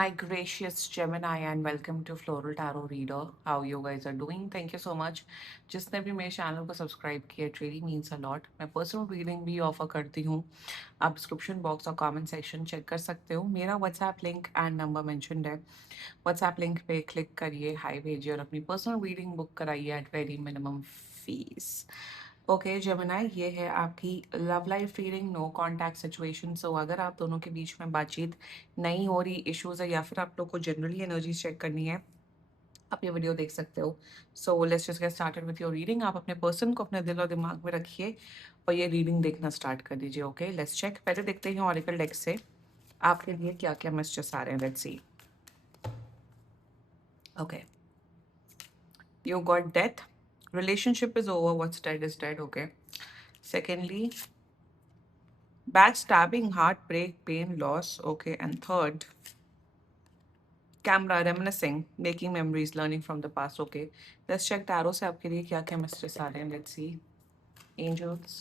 My gracious Gemini and welcome to Floral Tarot Reader. How you guys are doing? Thank you so much. जिसने भी मेरे channel को subscribe किया it really means a lot. मैं personal reading भी offer करती हूँ. आप डिस्क्रिप्शन बॉक्स और कमेंट सेक्शन चेक कर सकते हो. मेरा WhatsApp link and number mentioned है. व्हाट्सएप लिंक पे क्लिक करिए, हाई भेजिए और अपनी पर्सनल रीडिंग बुक कराइए at very minimum fees. Okay Gemini, ये है आपकी love life reading, no contact situation. So अगर आप दोनों के बीच में बातचीत नहीं हो रही, इश्यूज है या फिर आप लोग को जनरली एनर्जी चेक करनी है, आप ये वीडियो देख सकते हो. So let's just get started with your reading. आप अपने पर्सन को अपने दिल और दिमाग में रखिए और ये रीडिंग देखना स्टार्ट कर दीजिए. Okay let's check. पहले देखते हैं ऑरिकल डेक से आपके लिए क्या क्या मैसेजेस आ रहे हैं. Let's see. Okay, you got death. Relationship is over. What's dead is dead. Okay. Secondly, backstabbing, heartbreak, pain, loss. Okay. And third, camera, reminiscing, making memories, learning from the past. Okay. Let's check tarot से आपके लिए क्या क्या messages आ रहे हैं. Let's see. Angels,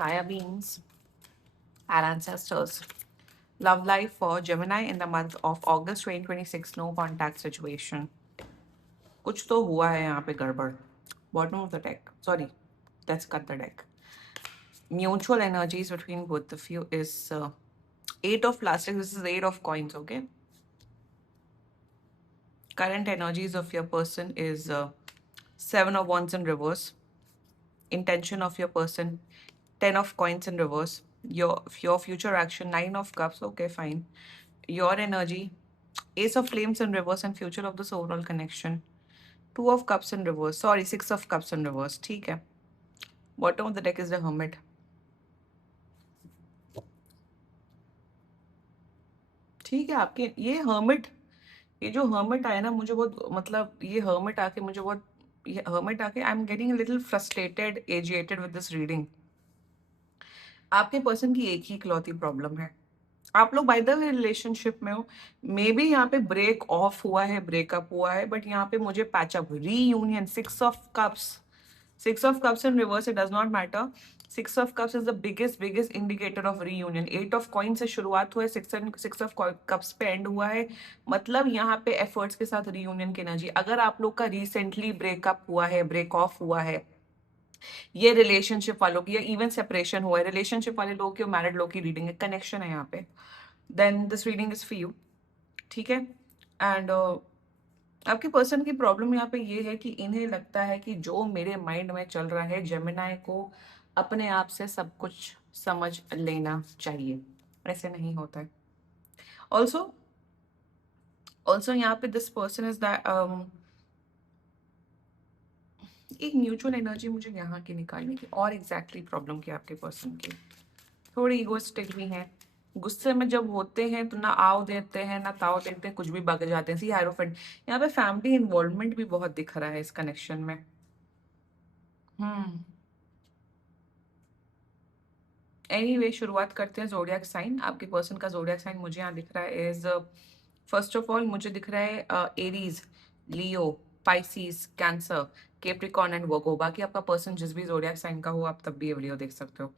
higher beings, our ancestors. Love life for Gemini in the month of August 2026. No contact situation. कुछ तो हुआ है यहाँ पे गड़बड़. Bottom of the deck. Sorry, let's cut the deck. Mutual energies between both of you is eight of plastics. This is eight of coins. Okay. Current energies of your person is seven of wands in reverse. Intention of your person, 10 of coins in reverse. Your future action, 9 of cups. Okay, fine. Your energy, ace of flames in reverse and future of this overall connection. 2 of cups in reverse. Sorry, 6 of cups in reverse. ठीक है. Bottom of the deck is the hermit. ठीक है. आपके ये hermit, ये जो hermit आया ना, मुझे बहुत मतलब ये hermit आके मुझे बहुत, ये hermit आके I am getting a little frustrated, agitated with this reading. आपके पर्सन की एक ही इकलौती प्रॉब्लम है. आप लोग बाय द वे रिलेशनशिप में हो. मे बी यहाँ पे ब्रेक ऑफ हुआ है, ब्रेकअप हुआ है, बट यहाँ पे मुझे patch up, reunion. Six of cups in reverse, it does not matter. Six of cups is the biggest indicator of reunion. Eight of coin से शुरुआत हुआ है, सिक्स ऑफ कप्स पे एंड हुआ है. मतलब यहाँ पे एफर्ट्स के साथ रीयूनियन की एनर्जी. अगर आप लोग का रिसेंटली ब्रेकअप हुआ है, ब्रेक ऑफ हुआ है, ये रिलेशनशिप वालों की, या इवन सेपरेशन हुआ है, रिलेशनशिप वाले लोग की, मैरिड लोग की रीडिंग है, कनेक्शन है यहाँ पे, then this reading is for you. ठीक है. एंड आपके पर्सन की प्रॉब्लम यहाँ पे ये है कि इन्हें लगता है कि जो मेरे माइंड में चल रहा है, जेमिनाई को अपने आप से सब कुछ समझ लेना चाहिए. ऐसे नहीं होता है. ऑल्सो ऑल्सो यहाँ पे दिस पर्सन इज दैट, एक म्यूचुअल एनर्जी मुझे यहाँ की निकालने की, और एग्जैक्टली प्रॉब्लम की आपके पर्सन की. थोड़ी ईगोइस्टिक भी हैं. गुस्से में जब होते हैं तो ना आओ देते हैं ना ताओ देते हैं, कुछ भी बग जाते हैं. सी हायरोफेंट, यहाँ पे फैमिली इन्वॉल्वमेंट भी बहुत दिख रहा है इस कनेक्शन में. एनीवे, शुरुआत करते हैं जोडियाक साइन. आपके पर्सन का जोडियाक साइन मुझे यहाँ दिख रहा है इज, फर्स्ट ऑफ ऑल मुझे दिख रहा है Aries, Leo, Pisces, cancer, Capricorn and वर्गो. बाकी आपका पर्सन जिस भी जोडियाक साइन का हो, आप तब भी ये वीडियो देख सकते हो.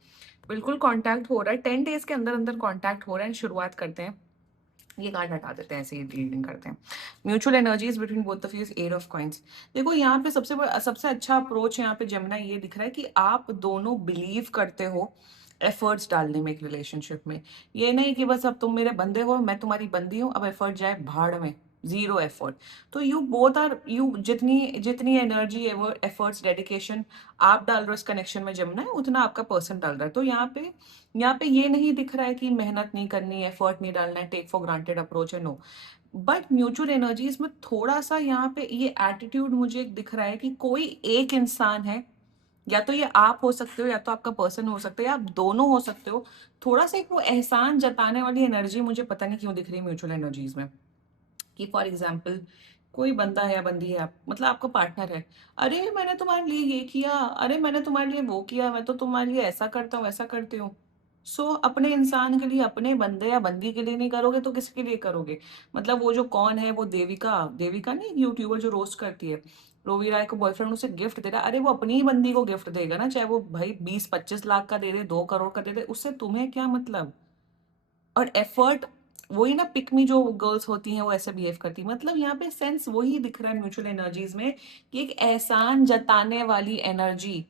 बिल्कुल कांटेक्ट हो रहा है, 10 डेज के अंदर अंदर कांटेक्ट हो रहा है. शुरुआत करते हैं, ये कार्ड हटा देते हैं, ऐसे ही रीडिंग करते हैं. Mutual energies between both of you is eight of coins. देखो यहाँ पे सबसे अच्छा अप्रोच यहाँ पे जमुना ये दिख रहा है कि आप दोनों बिलीव करते हो एफर्ट्स डालने में एक रिलेशनशिप में. ये नहीं कि बस अब तुम मेरे बंदे हो, मैं तुम्हारी बंदी हूँ, अब एफर्ट जाए भाड़ में, जीरो एफर्ट. तो यू बोथ आर, यू जितनी जितनी एनर्जी, एफर्ट्स, डेडिकेशन आप डाल रहे हो इस कनेक्शन में जमुना है, उतना आपका पर्सन डाल रहा है. तो यहाँ पे ये नहीं दिख रहा है कि मेहनत नहीं करनी, एफर्ट नहीं डालना है, टेक फॉर ग्रांटेड अप्रोच है. नो, बट म्यूचुअल एनर्जीज में थोड़ा सा यहाँ पे ये एटीट्यूड मुझे दिख रहा है कि कोई एक इंसान है, या तो ये आप हो सकते हो या तो आपका पर्सन हो सकता है, या आप दोनों हो सकते हो. थोड़ा सा एक वो एहसान जताने वाली एनर्जी मुझे पता नहीं क्यों दिख रही है म्यूचुअल एनर्जीज में. कि फॉर एग्जाम्पल कोई बंदा है या बंदी है, आप मतलब आपका पार्टनर है, अरे मैंने तुम्हारे लिए ये किया, अरे मैंने तुम्हारे लिए वो किया, मैं तो तुम्हारे लिए ऐसा करता हूँ, ऐसा करती हूँ. सो अपने इंसान के लिए, अपने बंदे या बंदी के लिए नहीं करोगे तो किसके लिए करोगे. मतलब वो जो कौन है, वो देविका, देविका नहीं, यूट्यूबर जो रोस्ट करती है, रोवी राय को बॉयफ्रेंड उसे गिफ्ट दे रहा है, अरे वो अपनी ही बंदी को गिफ्ट देगा ना, चाहे वो भाई 20-25 लाख का दे दे, 2 करोड़ का दे दे, उससे तुम्हें क्या मतलब. और एफर्ट वही ना, पिक मी जो गर्ल्स होती हैं वो ऐसे बिहेव करती हैं। मतलब यहाँ पे सेंस वही दिख रहा है म्यूचुअल एनर्जीज में, कि एक एहसान जताने वाली एनर्जी,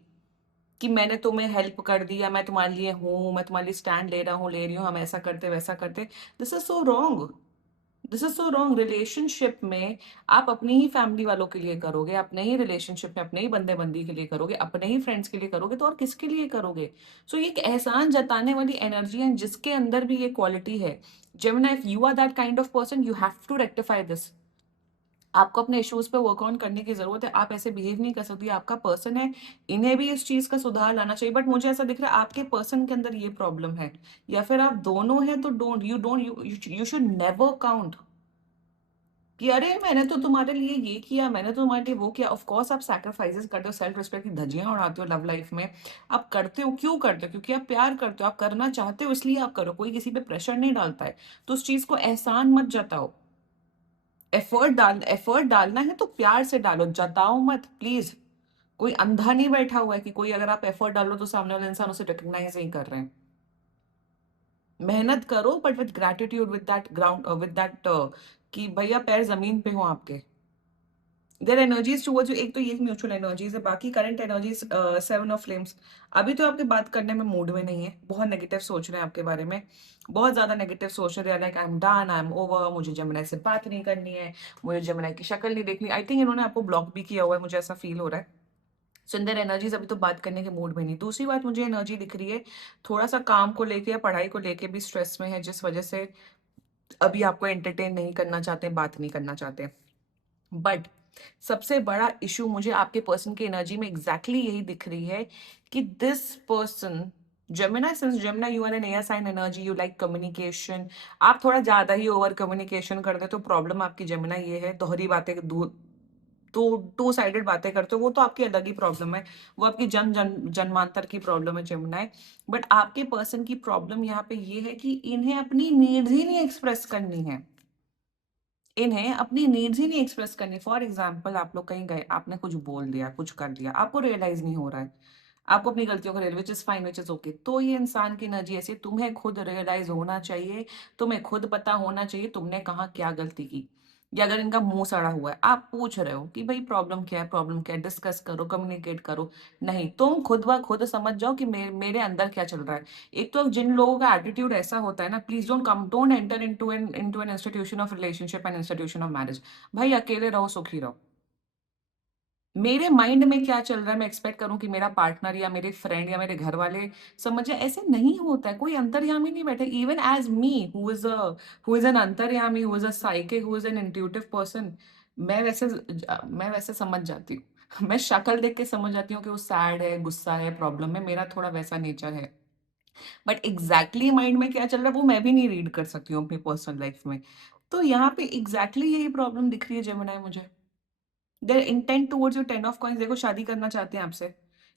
कि मैंने तुम्हें हेल्प कर दिया, मैं तुम्हारे लिए हूँ, मैं तुम्हारे लिए स्टैंड ले रहा हूँ, ले रही हूँ, हम ऐसा करते वैसा करते। This is so wrong, this is so wrong. Relationship में आप अपनी ही फैमिली वालों के लिए करोगे, अपने ही रिलेशनशिप में अपने ही बंदे बंदी के लिए करोगे, अपने ही फ्रेंड्स के लिए करोगे, तो और किसके लिए करोगे? सो ये एक एहसान जताने वाली एनर्जी है, जिसके अंदर भी ये क्वालिटी है। Gemini, if you are that kind of person, you have to rectify this. आपको अपने इश्यूज पे वर्क ऑन करने की जरूरत है। आप ऐसे बिहेव नहीं कर सकती, आपका पर्सन है, इन्हें भी इस चीज का सुधार लाना चाहिए। बट मुझे ऐसा दिख रहा है आपके पर्सन के अंदर ये प्रॉब्लम है, या फिर आप दोनों हैं, तो don't you should never count कि अरे मैंने तो तुम्हारे लिए ये किया, मैंने तो तुम्हारे लिए वो किया। ऑफ कोर्स आप सैक्रिफाइसेस करते हो, सेल्फ रिस्पेक्ट की धज्जियां उड़ाते हो लव लाइफ में। आप करते हो, क्यों करते हो? क्योंकि आप प्यार करते हो, आप करना चाहते हो, इसलिए आप करो। कोई किसी पे प्रेशर नहीं डालता है। तो उस चीज को एहसान मत जताओ। एफर्ट डालना है तो प्यार से डालो, जताओ मत प्लीज। कोई अंधा नहीं बैठा हुआ है कि कोई अगर आप एफर्ट डालो तो सामने वाले इंसान उसे रिकॉग्नाइज नहीं कर रहे हैं। मेहनत करो but with gratitude, with that ground, with that कि भैया पैर जमीन पे हो आपके। देयर एनर्जीज टुवर्ड्स यू, एक तो ये म्यूचुअल एनर्जीज है। बाकी current energies, seven of flames, अभी तो आपके बात करने में मूड में नहीं है, बहुत नेगेटिव सोच रहे हैं आपके बारे में, बहुत ज्यादा नेगेटिव सोच रहे हैं। Like I am done, I am over, मुझे जमुना से बात नहीं करनी है, मुझे जमुना की शक्ल नहीं देखनी। आई थिंक इन्होंने आपको ब्लॉक भी किया हुआ है, मुझे ऐसा फील हो रहा है। सुंदर एनर्जीज अभी तो बात करने के मूड में नहीं। दूसरी बात, मुझे एनर्जी दिख रही है थोड़ा सा काम को लेके या पढ़ाई को लेके भी स्ट्रेस में है, जिस वजह से अभी आपको एंटरटेन नहीं करना चाहते, बात नहीं करना चाहते। बट सबसे बड़ा इशू मुझे आपके पर्सन की एनर्जी में एग्जैक्टली यही दिख रही है, कि this person, Gemini, since Gemini you are an air sign energy, you like communication, आप थोड़ा ज्यादा ही ओवर कम्युनिकेशन कर देते हो। प्रॉब्लम आपकी जेमिना ये है, दोहरी बातें, दो टू साइडेड बातें करते हो, वो तो आपकी अलग ही प्रॉब्लम है, वो आपकी जन्मांतर की प्रॉब्लम है जेमिना। बट आपके पर्सन की प्रॉब्लम यहाँ पे ये है कि इन्हें अपनी नीड्स ही नहीं एक्सप्रेस करनी है, इन्हें अपनी नीड्स ही नहीं एक्सप्रेस करनी। फॉर एग्जाम्पल, आप लोग कहीं गए, आपने कुछ बोल दिया, कुछ कर दिया, आपको रियलाइज नहीं हो रहा है, आपको अपनी गलतियों का real, which is fine, which is okay. तो ये इंसान की एनर्जी ऐसी, तुम्हें खुद रियलाइज होना चाहिए, तुम्हें खुद पता होना चाहिए तुमने कहाँ क्या गलती की। या अगर इनका मुंह सड़ा हुआ है, आप पूछ रहे हो कि भाई प्रॉब्लम क्या है, प्रॉब्लम क्या है, डिस्कस करो, कम्युनिकेट करो। नहीं, तुम खुद ब खुद समझ जाओ कि मेरे अंदर क्या चल रहा है। एक तो जिन लोगों का एटीट्यूड ऐसा होता है ना, please don't enter into an institution of relationship and institution of marriage. भाई अकेले रहो, सुखी रहो। मेरे माइंड में क्या चल रहा है, मैं एक्सपेक्ट करूं कि मेरा पार्टनर या मेरे फ्रेंड या मेरे घर वाले समझ जाए, ऐसे नहीं होता है। कोई अंतर्यामी नहीं बैठे। Even as me, who is an अंतर्यामी, who is a psychic, who is an intuitive person, मैं वैसे समझ जाती हूँ। मैं शक्ल देख के समझ जाती हूँ कि वो सैड है, गुस्सा है, प्रॉब्लम है। मेरा थोड़ा वैसा नेचर है। बट एग्जैक्टली माइंड में क्या चल रहा है वो मैं भी नहीं रीड कर सकती हूँ अपनी पर्सनल लाइफ में। तो यहाँ पे एग्जैक्टली यही प्रॉब्लम दिख रही है जेमिनी मुझे। Their intent towards your ten of coins, देखो शादी करना चाहते हैं आपसे।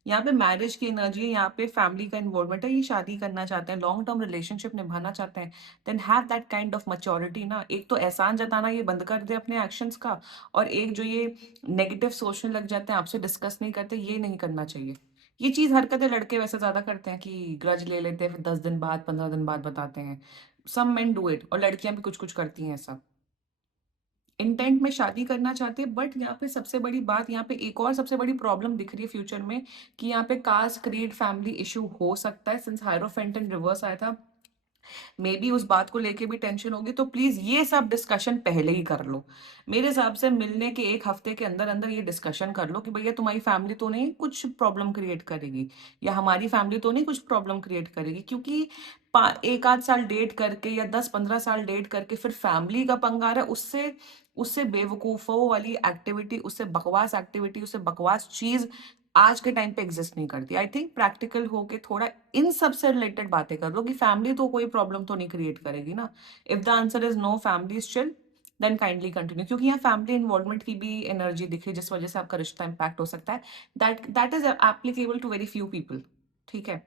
यहाँ पे मैरिज की एनर्जी है, यहाँ पे फैमिली का इन्वॉल्वमेंट है, ये शादी करना चाहते हैं, लॉन्ग टर्म रिलेशनशिप निभाना चाहते हैं। Then have that kind of maturity ना। एक तो एहसान जताना ये बंद कर दे अपने एक्शंस का, और एक जो ये नेगेटिव सोचने लग जाते हैं, आपसे डिस्कस नहीं करते, ये नहीं करना चाहिए। ये चीज हरकतें लड़के वैसे ज्यादा करते हैं कि ग्रज ले लेते हैं, फिर 10 दिन बाद, 15 दिन बाद बताते हैं। सम मेन डू इट, और लड़कियां भी कुछ कुछ करती हैं ऐसा। इंटेंट में शादी करना चाहते हैं। बट यहाँ पे सबसे बड़ी बात, यहाँ पे एक और सबसे बड़ी प्रॉब्लम दिख रही है फ्यूचर में, कि यहाँ पे कास्ट क्रीड फैमिली इशू हो सकता है, सिंस हायरोफेंट इन रिवर्स आया था। मे बी उस बात को लेके भी टेंशन होगी, तो प्लीज ये सब डिस्कशन पहले ही कर लो। मेरे हिसाब से मिलने के 1 हफ्ते के अंदर अंदर ये डिस्कशन कर लो कि भैया तुम्हारी फैमिली तो नहीं कुछ प्रॉब्लम क्रिएट करेगी, या हमारी फैमिली तो नहीं कुछ प्रॉब्लम क्रिएट करेगी। क्योंकि 1 आध साल डेट करके या 10-15 साल डेट करके फिर फैमिली का पंगा रहा है, उससे उससे बेवकूफों वाली एक्टिविटी, उससे बकवास एक्टिविटी, उससे बकवास चीज आज के टाइम पे एग्जिस्ट नहीं करती। आई थिंक प्रैक्टिकल होके थोड़ा इन सब से रिलेटेड बातें कर लो, कि फैमिली तो कोई प्रॉब्लम तो नहीं क्रिएट करेगी ना। If the answer is no, family is chill, then kindly continue. क्योंकि यहाँ फैमिली इन्वॉल्वमेंट की भी एनर्जी दिख रही है, जिस वजह से आपका रिश्ता इम्पैक्ट हो सकता है। That is applicable to very few people. ठीक है।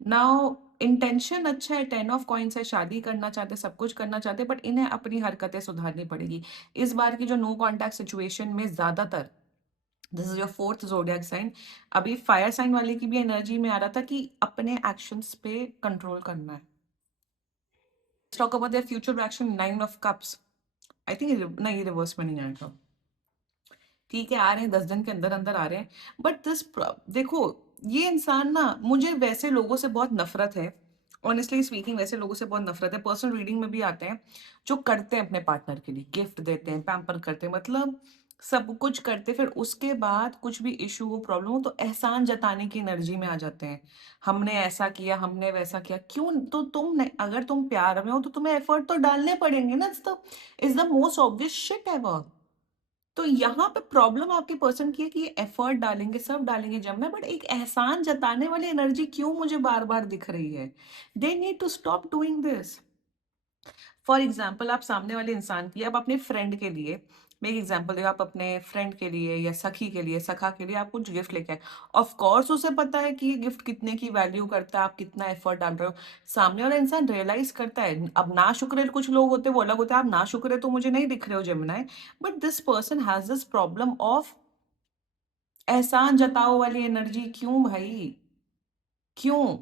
नाउ इंटेंशन अच्छा है, 10 ऑफ कॉइन्स है, शादी करना चाहते, सब कुछ करना चाहते, बट इन्हें अपनी हरकतें सुधारनी पड़ेगी। इस बार की जो नो कॉन्टैक्ट सिचुएशन में ज्यादातर, this is your fourth zodiac sign. अभी फायर साइन वाले की भी एनर्जी में आ रहा था कि अपने एक्शंस पे कंट्रोल करना है। Talk about their future reaction, 9 of cups. I think नहीं, रिवर्स में नहीं आएगा। ठीक है, आ रहे हैं 10 दिन के अंदर अंदर आ रहे हैं, बट देखो, ये इंसान ना, मुझे वैसे लोगों से बहुत नफरत है, ऑनेस्टली स्पीकिंग, वैसे लोगों से बहुत नफरत है। पर्सनल रीडिंग में भी आते हैं जो करते हैं अपने पार्टनर के लिए, गिफ्ट देते हैं, पैम्पर करते हैं, मतलब सब कुछ करते, फिर उसके बाद कुछ भी इशू हो, प्रॉब्लम हो, तो एहसान जताने की एनर्जी में आ जाते हैं। हमने ऐसा किया, हमने वैसा किया, क्यों? तो तुम नहीं, अगर तुम प्यार में हो तो तुम्हें एफर्ट तो डालने पड़ेंगे ना। Is the most obvious shit ever. तो यहाँ पे प्रॉब्लम आपके पर्सन की है कि ये एफर्ट डालेंगे, सब डालेंगे जमना, बट एक एहसान जताने वाली एनर्जी क्यों मुझे बार बार दिख रही है? They need to stop doing this. For example, आप सामने वाले इंसान की, आप अपने फ्रेंड के लिए, मैं एक एग्जाम्पल दे, आप अपने फ्रेंड के लिए या सखी के लिए, सखा के लिए आप कुछ गिफ्ट लेके आए। ऑफ कोर्स उसे पता है कि ये गिफ्ट कितने की वैल्यू करता है, आप कितना एफर्ट डाल रहे हो। सामने वाला इंसान रियलाइज करता है। अब ना शुक्र कुछ लोग होते हैं, वो अलग होते हैं, आप ना शुक्र तो मुझे नहीं दिख रहे हो Gemini, but this person has this problem of एहसान जताओ वाली एनर्जी। क्यों भाई, क्यों?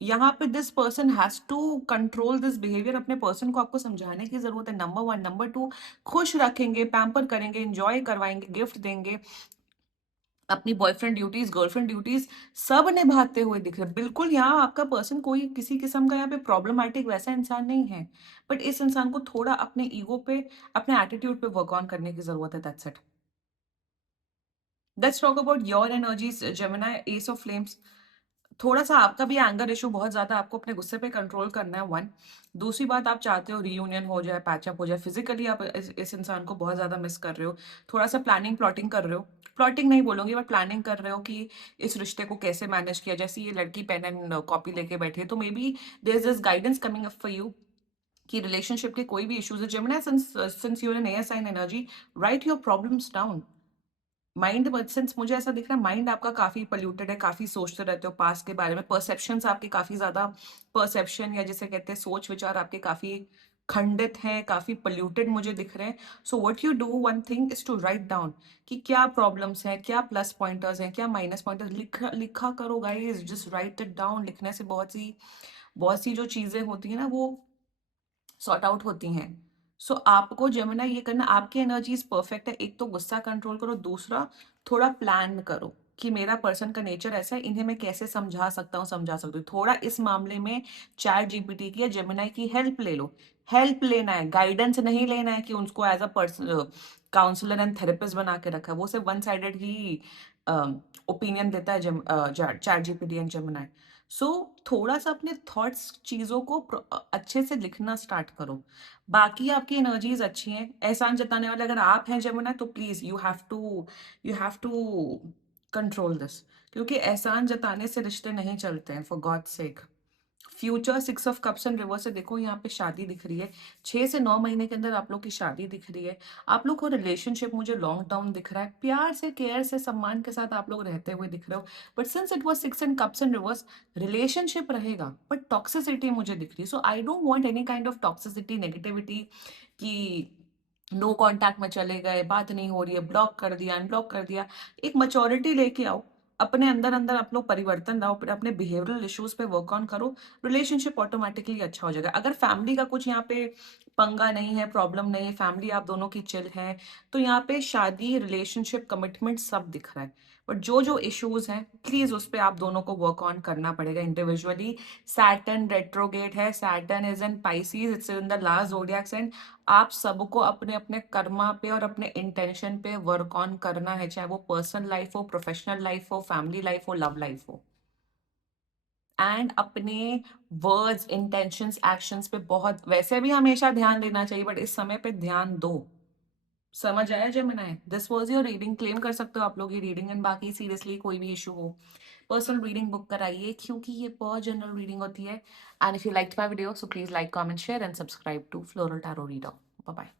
यहाँ पे this person has to control this behaviour. अपने पर्सन को आपको समझाने की जरूरत है, नंबर 1। नंबर 2, खुश रखेंगे, पैम्पर करेंगे, इंजॉय करवाएंगे, गिफ्ट देंगे, अपनी बॉयफ्रेंड ड्यूटीज, गर्लफ्रेंड ड्यूटीज सब निभाते हुए दिख रहे हैं। बिल्कुल, यहाँ आपका पर्सन कोई किसी किस्म का यहाँ पे प्रॉब्लमैटिक वैसा इंसान नहीं है, बट इस इंसान को थोड़ा अपने ईगो पे, अपने एटीट्यूड पे वर्क ऑन करने की जरूरत है। That's it. Let's talk about your energies Gemini, S of flames. थोड़ा सा आपका भी एंगर इशू बहुत ज्यादा, आपको अपने गुस्से पे कंट्रोल करना है, 1। दूसरी बात, आप चाहते हो रीयूनियन हो जाए, पैचअप हो जाए, फिजिकली आप इस इंसान को बहुत ज्यादा मिस कर रहे हो। थोड़ा सा प्लानिंग प्लॉटिंग कर रहे हो, प्लॉटिंग नहीं बोलूंगी बट प्लानिंग कर रहे हो कि इस रिश्ते को कैसे मैनेज किया। जैसे ये लड़की पेन एंड कॉपी लेके बैठी है, तो maybe there is this guidance coming up for you कि रिलेशनशिप के कोई भी इश्यूज है। Gemini, since you're an air sign energy, write your problems down. Mind, since मुझे ऐसा दिख रहा है माइंड आपका काफी पोल्यूटेड है, काफी सोचते रहते हो पास्ट के बारे में, परसेप्शंस आपके काफी ज्यादा, परसेप्शन या जिसे कहते हैं सोच विचार आपके काफी खंडित हैं, काफी पोल्यूटेड मुझे दिख रहे हैं। So what you do, one thing is to write down कि क्या प्रॉब्लम्स हैं, क्या प्लस पॉइंटर्स हैं, क्या माइनस पॉइंटर्स, लिखा लिखा करो guys, just right it down. लिखने से बहुत सी जो चीजें होती है ना, वो सॉर्ट आउट होती हैं। सो आपको जेमिनी ये करना, आपकी एनर्जीज परफेक्ट है। एक तो गुस्सा कंट्रोल करो, दूसरा थोड़ा प्लान करो कि मेरा पर्सन का नेचर ऐसा है, इन्हें मैं कैसे समझा सकता हूँ, समझा सकती हूँ। थोड़ा इस मामले में चैट जीपीटी की या जेमिनी की हेल्प ले लो। हेल्प लेना है, गाइडेंस नहीं लेना है कि उनको as a person counsellor and therapist बना के रखा है। वो सिर्फ वन साइडेड ही ओपिनियन देता है चैट जीपीटी एंड जेमिनी। सो थोड़ा सा अपने थॉट्स, चीजों को अच्छे से लिखना स्टार्ट करो। बाकी आपकी एनर्जीज अच्छी हैं। एहसान जताने वाले अगर आप हैं जमुना, तो please you have to control this, क्योंकि एहसान जताने से रिश्ते नहीं चलते हैं, for God sake. Future, 6 of cups and reverse से देखो, यहाँ पे शादी दिख रही है। 6 से 9 महीने के अंदर आप लोग की शादी दिख रही है। आप लोग को रिलेशनशिप मुझे लॉन्ग टर्म दिख रहा है, प्यार से, केयर से, सम्मान के साथ आप लोग रहते हुए दिख रहे हो। But since it was 6 and cups and reverse, relationship रहेगा बट टॉक्सिसिटी मुझे दिख रही है। So I don't want any kind of toxicity, negativity, कि नो कांटेक्ट में चले गए, बात नहीं हो रही है, ब्लॉक कर दिया, अनब्लॉक कर दिया। एक मैच्योरिटी लेके आओ, अपने अंदर अंदर आप लोग परिवर्तन लाओ, फिर अपने बिहेवियरल इश्यूज पे वर्क ऑन करो। रिलेशनशिप ऑटोमेटिकली अच्छा हो जाएगा। अगर फैमिली का कुछ यहाँ पे पंगा नहीं है, प्रॉब्लम नहीं है, फैमिली आप दोनों की चिल है, तो यहाँ पे शादी, रिलेशनशिप, कमिटमेंट सब दिख रहा है। बट जो जो इश्यूज हैं, प्लीज उस पर आप दोनों को वर्क ऑन करना पड़ेगा individually. Saturn retrograde is, Saturn is in Pisces, it's in the last zodiac sign. आप सबको अपने अपने कर्मा पे और अपने इंटेंशन पे वर्क ऑन करना है, चाहे वो पर्सनल लाइफ हो, प्रोफेशनल लाइफ हो, फैमिली लाइफ हो, लव लाइफ हो। एंड अपने वर्ड्स, इंटेंशंस, एक्शंस पे बहुत, वैसे भी हमेशा ध्यान देना चाहिए, बट इस समय पे ध्यान दो। समझ आया Gemini? This was your reading. Claim कर सकते हो आप लोग ये रीडिंग, एंड बाकी सीरियसली कोई भी इशू हो, पर्सनल रीडिंग बुक कराइए, क्योंकि ये पर जनरल रीडिंग होती है। And if you like my video, so please like, comment, share and subscribe to Floral Tarot Reader. Bye bye.